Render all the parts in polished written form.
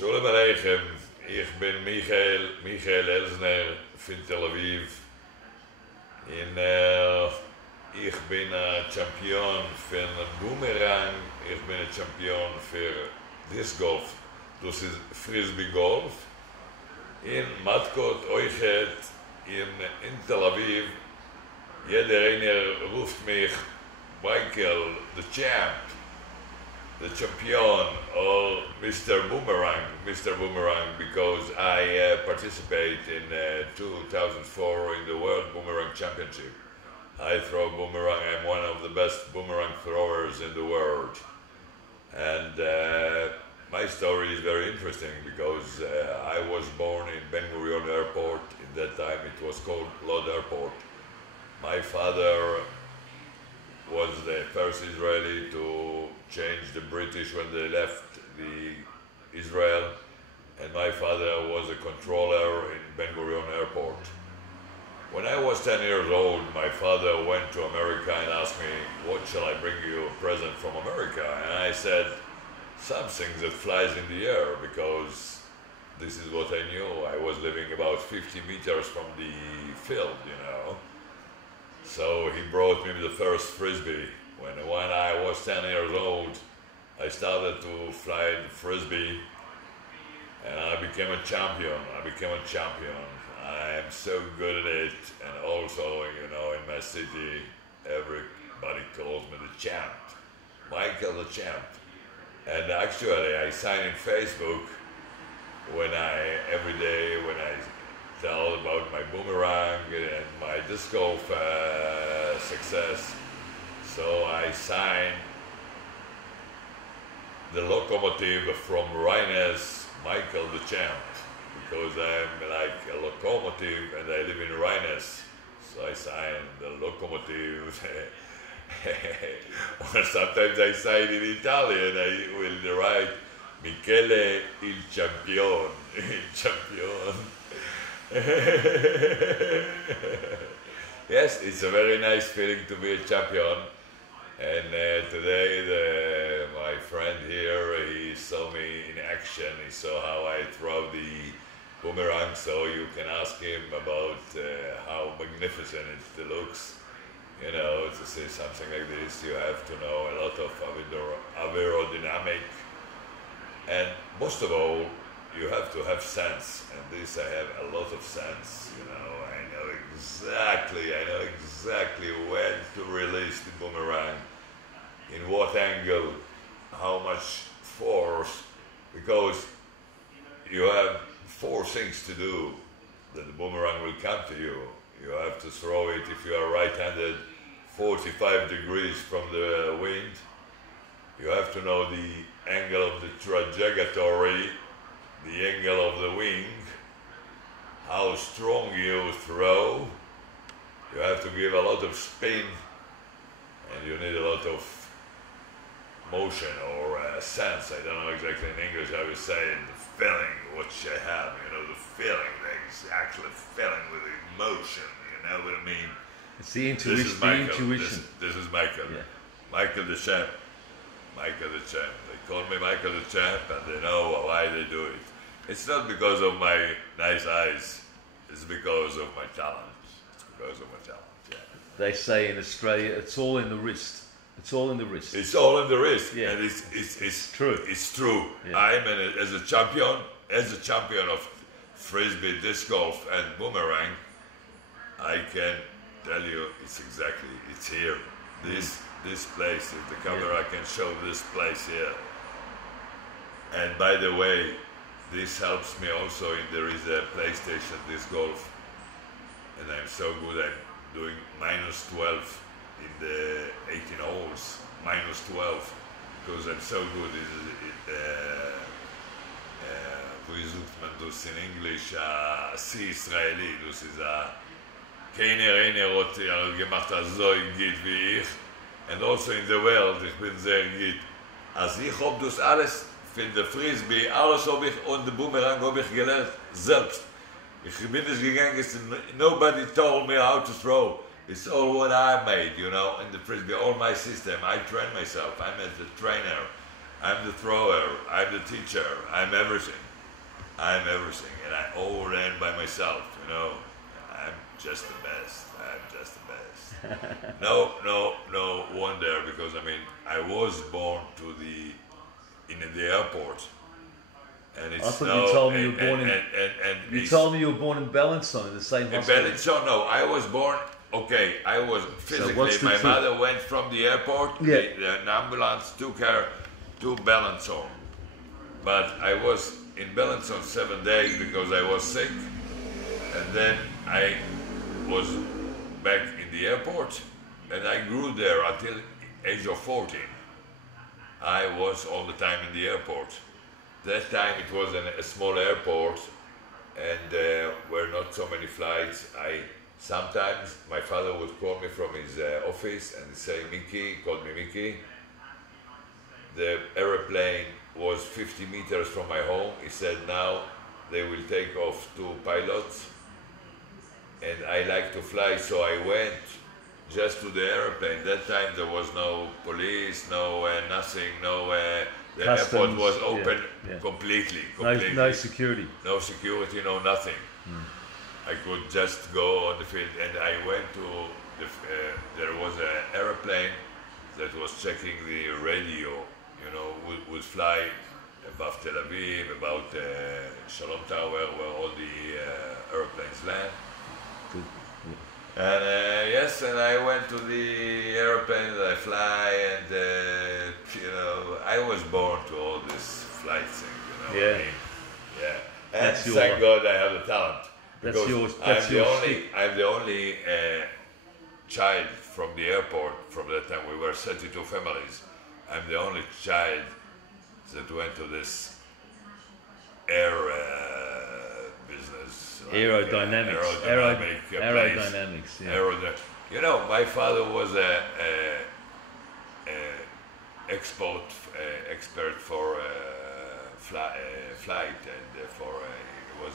Shalom Aleichem, ich bin Michael Elsner von Tel Aviv. Ich bin ein Champion für Boomerang, ich bin ein Champion für Disc Golf, das ist Frisbee Golf. In Matkot Oichet in Tel Aviv, jeder einer ruft mich Michael, the champ, the champion, or Mr. Boomerang, because I participate in 2004 in the World Boomerang Championship. I throw boomerang, I'm one of the best boomerang throwers in the world. And my story is very interesting because I was born in Baraion Airport. In that time it was called Lod Airport. My father was the first Israeli to change the British when they left Israel, and my father was a controller in Baraion Airport. When I was 10 years old, my father went to America and asked me, what shall I bring you a present from America? And I said, something that flies in the air, because this is what I knew. I was living about 50 meters from the field, you know. So he brought me the first Frisbee. When I was 10 years old, I started to fly the Frisbee, and I became a champion. I am so good at it, and also, you know, in my city, everybody calls me the champ, Michael the champ. And actually, I sign in Facebook every day when I tell about my boomerang and my disc golf success. So I sign the locomotive from Meriines, Michael the champ, because I'm like a locomotive and I live in Meriines. So I sign the locomotive. Or sometimes I sign in Italian. I will write Michele il champion. Yes, it's a very nice feeling to be a champion. And today my friend here, he saw me in action. He saw how I throw the boomerang, so you can ask him about how magnificent it looks. You know, to say something like this, you have to know a lot of aerodynamic. And most of all, you have to have sense. And this, I have a lot of sense, you know. I know exactly when to release the boomerang, in what angle, how much force, because you have four things to do that the boomerang will come to you. You have to throw it, if you are right-handed, 45 degrees from the wind. You have to know the angle of the trajectory, the angle of the wing, how strong you throw. You have to give a lot of spin, and you need a lot of motion or sense. I don't know exactly in English how you say it, the feeling, what you have, you know, the feeling, the actual feeling with the emotion, you know what I mean? It's the intuition. This is Michael. Yeah. Michael the champ. Michael the champ. They call me Michael the champ, and they know why they do it. It's not because of my nice eyes. It's because of my talent. It's because of my talent, yeah. They say in Australia, it's all in the wrist. It's all in the wrist. It's all in the wrist, yeah. And it's true. It's true. Yeah. I'm as a champion of Frisbee, disc golf, and boomerang, I can tell you it's here. This place, if the camera can show this place here. And by the way, this helps me also there is a PlayStation disc golf, and I'm so good. I'm doing -12 in the 18 holes, -12, because I'm so good. Wie sucht man das in English? Sie Israeli, das ist keiner hat gemacht so gut wie ich. And also in the world, ich bin sehr gut. Also ich hab das alles von der Frisbee, alles habe ich und der Boomerang habe ich gelernt, selbst. Ich bin nicht gegangen, nobody told me how to throw. It's all what I made, you know, in the Frisbee, all my system. I train myself, I'm the trainer, I'm the thrower, I'm the teacher, I'm everything. I'm everything, and I all ran by myself, you know. I'm just the best. I'm just the best. No wonder, because I mean, I was born in the airport, and it's I thought you told me you were born you told me you were born in Bellinson in the same hospital. In Bellinson, no, I was born. Okay, I was physically. My mother went from the airport. Yeah. The ambulance took her to Bellinson, but I was in Bellinson 7 days because I was sick, and then I was back in the airport, and I grew there until age of 14. I was all the time in the airport. That time it was a small airport, and were not so many flights. Sometimes my father would call me from his office and say, Mickey, called me Mickey. The airplane was 50 meters from my home. He said, now they will take off 2 pilots. And I like to fly, so I went just to the airplane. That time there was no police, no nothing, the Customs, airport was open yeah. completely. No security. No security, no nothing. I could just go on the field, and I went to, there was an airplane that was checking the radio, you know, would fly above Tel Aviv, about Shalom Tower, where all the airplanes land. Good. And yes, and I went to the airplane that I fly, and you know, I was born to all this flight thing, you know. Yeah. I mean? Yeah. And thank God I have the talent. I'm the only child from the airport. From that time, we were 32 families. I'm the only child that went to this air business. Aerodynamics. Aerodynamics. Yeah. You know, my father was a expert for flight, and for he was.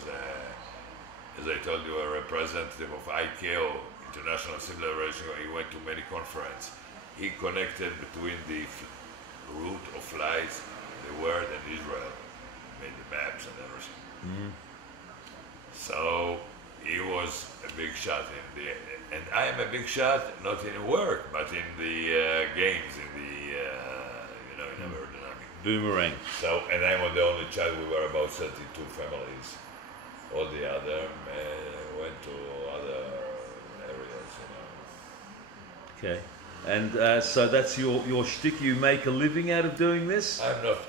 As I told you, a representative of ICAO, International Civil Aviation. He went to many conferences. He connected between the route of flights, the world, and Israel, made the maps and everything. So he was a big shot and I am a big shot, not in work, but in the games, in the, you know, in aerodynamics. Boomerang. So, and I'm the only child. We were about 32 families. All the other went to other areas, you know. Okay, and so that's your shtick. You make a living out of doing this? I'm not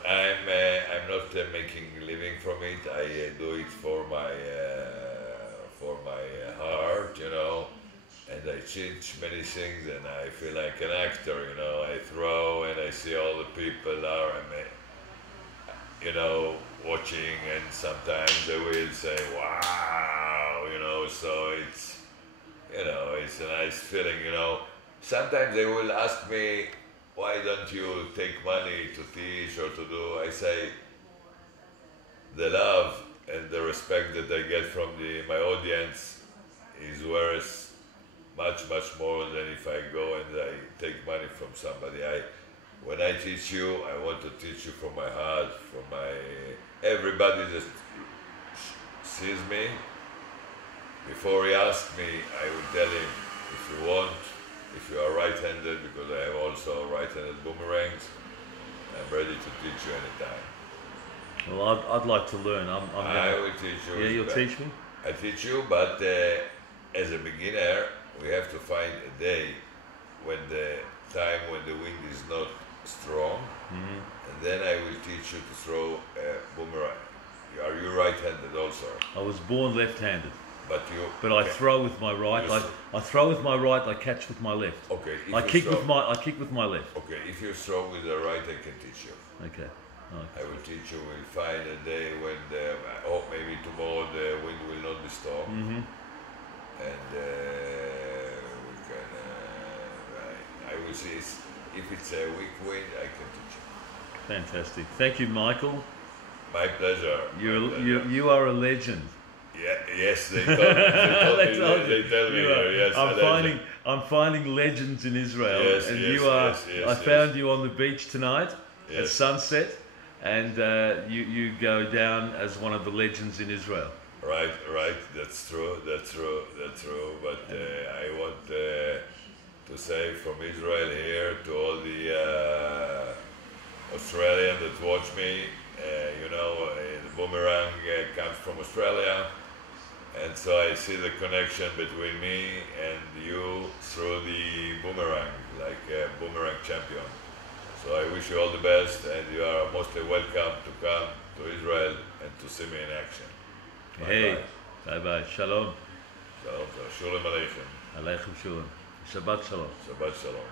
making a living from it. I do it for my heart, you know. And I teach many things, and I feel like an actor, you know. I throw, and I see all the people are, you know, watching, and sometimes they will say, wow, you know, so it's, you know, it's a nice feeling, you know. Sometimes they will ask me, why don't you take money to teach or to do? I say, the love and the respect that I get from my audience is worth much more than if I go and I take money from somebody. When I teach you, I want to teach you from my heart, from everybody that sees me. Before he asks me, I will tell him, if you want, if you are right-handed, because I have also right-handed boomerangs, I'm ready to teach you anytime. Well, I'd like to learn. I will teach you. Yeah, you'll teach me? I teach you, but as a beginner, we have to find a day when the wind is not strong, and then I will teach you to throw a boomerang. Are you right-handed also? I was born left-handed. But I throw with my right. I throw with my right. I catch with my left. Okay. I kick with my left. Okay. If you throw with the right, I can teach you. Okay. I will teach you. We'll find a day when maybe tomorrow the wind will not be strong, and we can. I will see if it's a weak wind. I can teach you. Fantastic. Thank you, Michael. My pleasure. You are a legend. Yeah, yes, they told me. They tell me. Yes, I'm finding legends in Israel, yes, and yes, you are. Yes, I found you on the beach tonight at yes. sunset, and you go down as one of the legends in Israel. Right, that's true. But I want to say from Israel here to all the Australians that watch me, the boomerang comes from Australia, and so I see the connection between me and you through the boomerang, like a boomerang champion. So I wish you all the best, and you are mostly welcome to come to Israel and to see me in action. Hey, bye-bye. Shalom. Shalom. Shalom Aleichem. Aleichem shalom. Shabbat shalom. Shabbat shalom.